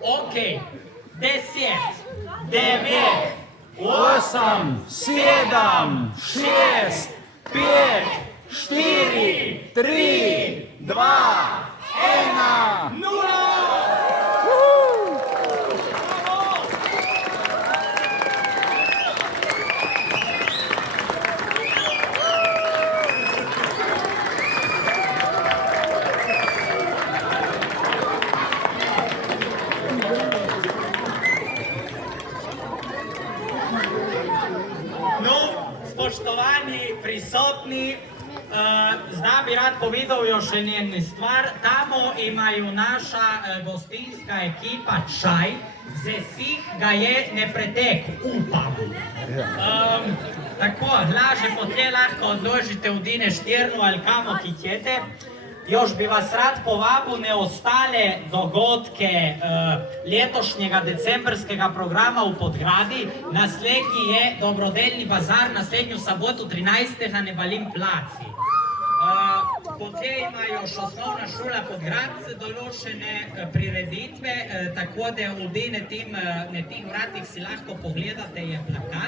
Ok, 10, 9, 8, 7, 6, 5, 4, 3, 2, 1. 0! Spoštovani prisotni, zdaj bi rad povedal još eno stvar. Tamo imaju naša gostinska ekipa čaj, za vseh ga je ne pretek, upam. Tako, laže potlej lahko odložite v Dine Štirnu ali kamo kitjete. Još bi vas rad povabil na ostale dogodke letošnjega decembrskega programa v Podgradi. Naslednji je dobrodelni bazar, naslednjo soboto 13. na Balim placi. Potlej ima još osnovna šola Podgradce določene prireditve, tako da v na tih vratih si lahko pogledate je plakat.